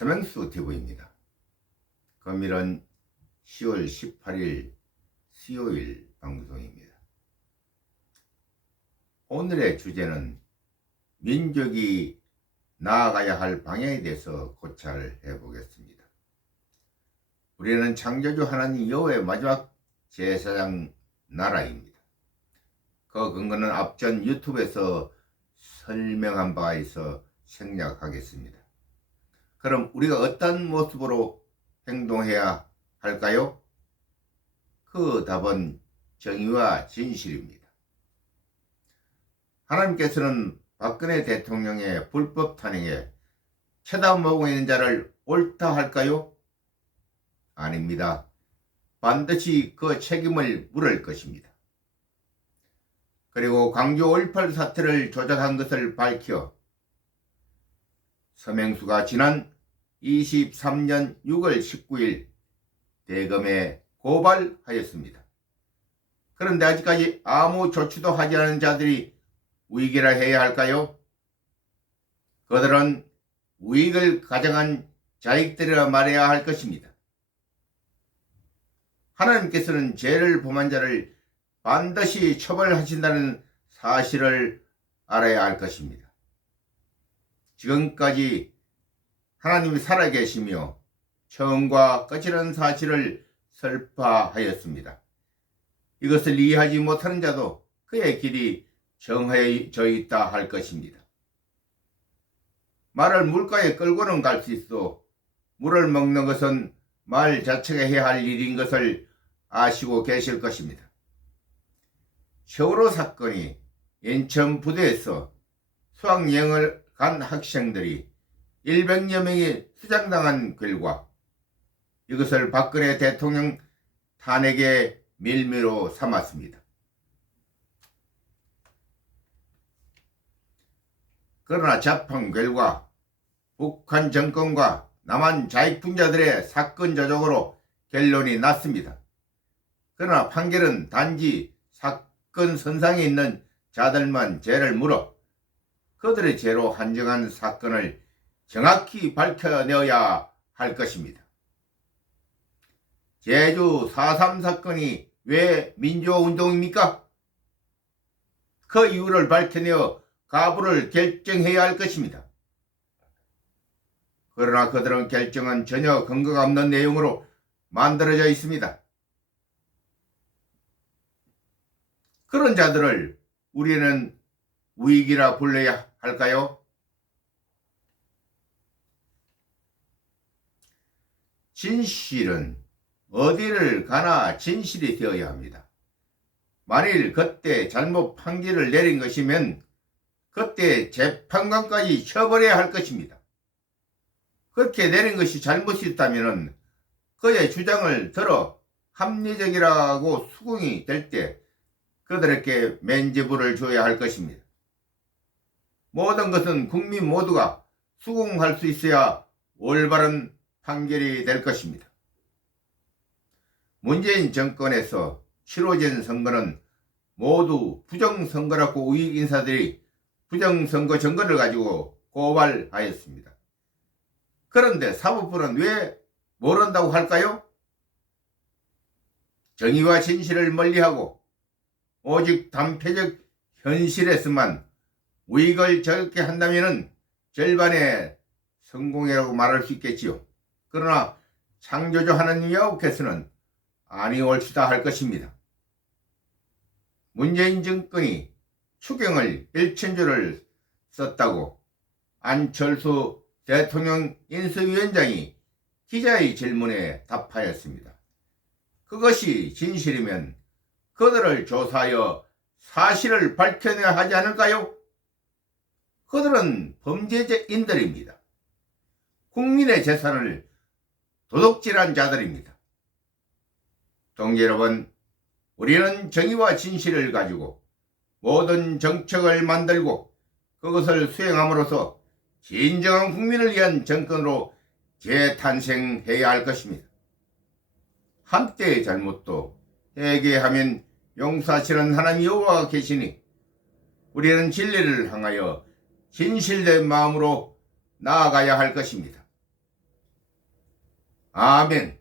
서명수 TV입니다. 금일은 10월 18일 수요일 방송입니다. 오늘의 주제는 민족이 나아가야 할 방향에 대해서 고찰을 해보겠습니다. 우리는 창조주 하나님 여호와의 마지막 제사장 나라입니다. 그 근거는 앞전 유튜브에서 설명한 바가 있어 생략하겠습니다. 그럼 우리가 어떤 모습으로 행동해야 할까요? 그 답은 정의와 진실입니다. 하나님께서는 박근혜 대통령의 불법 탄핵에 쳐다보고 있는 자를 옳다 할까요? 아닙니다. 반드시 그 책임을 물을 것입니다. 그리고 광주 5.18 사태를 조작한 것을 밝혀 서명수가 지난 23년 6월 19일 대검에 고발하였습니다. 그런데 아직까지 아무 조치도 하지 않은 자들이 우익이라 해야 할까요? 그들은 우익을 가정한 자익들이라 말해야 할 것입니다. 하나님께서는 죄를 범한 자를 반드시 처벌하신다는 사실을 알아야 할 것입니다. 지금까지 하나님이 살아계시며 처음과 끝이라는 사실을 설파하였습니다. 이것을 이해하지 못하는 자도 그의 길이 정해져 있다 할 것입니다. 말을 물가에 끌고는 갈 수 있어 물을 먹는 것은 말 자체가 해야 할 일인 것을 아시고 계실 것입니다. 세월호 사건이 인천 부두에서 수학여행을 간 학생들이 100여 명이 수장당한 결과 이것을 박근혜 대통령 탄핵의 밀미로 삼았습니다. 그러나 재판 결과 북한 정권과 남한 자익분자들의 사건 조작으로 결론이 났습니다. 그러나 판결은 단지 사건 선상에 있는 자들만 죄를 물어 그들의 죄로 한정한 사건을 정확히 밝혀내어야 할 것입니다. 제주 4.3 사건이 왜 민주화운동입니까? 그 이유를 밝혀내어 가부를 결정해야 할 것입니다. 그러나 그들은 결정은 전혀 근거가 없는 내용으로 만들어져 있습니다. 그런 자들을 우리는 우익이라 불러야 할까요? 진실은 어디를 가나 진실이 되어야 합니다. 만일 그때 잘못 판결을 내린 것이면 그때 재판관까지 쳐버려야 할 것입니다. 그렇게 내린 것이 잘못이었다면 그의 주장을 들어 합리적이라고 수긍이 될 때 그들에게 면죄부를 줘야 할 것입니다. 모든 것은 국민 모두가 수긍할 수 있어야 올바른 판결이 될 것입니다. 문재인 정권에서 치러진 선거는 모두 부정선거라고 우익 인사들이 부정선거 정권을 가지고 고발하였습니다. 그런데 사법부는 왜 모른다고 할까요? 정의와 진실을 멀리하고 오직 단편적 현실에서만 우익을 저렇게 한다면 절반의 성공이라고 말할 수 있겠지요. 그러나 창조주 하나님 여호와께서는 아니 옳시다 할 것입니다. 문재인 정권이 추경을 1,000조를 썼다고 안철수 대통령 인수위원장이 기자의 질문에 답하였습니다. 그것이 진실이면 그들을 조사하여 사실을 밝혀내야 하지 않을까요? 그들은 범죄자인들입니다. 국민의 재산을 도둑질한 자들입니다. 동지 여러분, 우리는 정의와 진실을 가지고 모든 정책을 만들고 그것을 수행함으로써 진정한 국민을 위한 정권으로 재탄생해야 할 것입니다. 한때의 잘못도 회개하면 용서하시는 하나님 여호와가 계시니 우리는 진리를 향하여 진실된 마음으로 나아가야 할 것입니다. 아멘.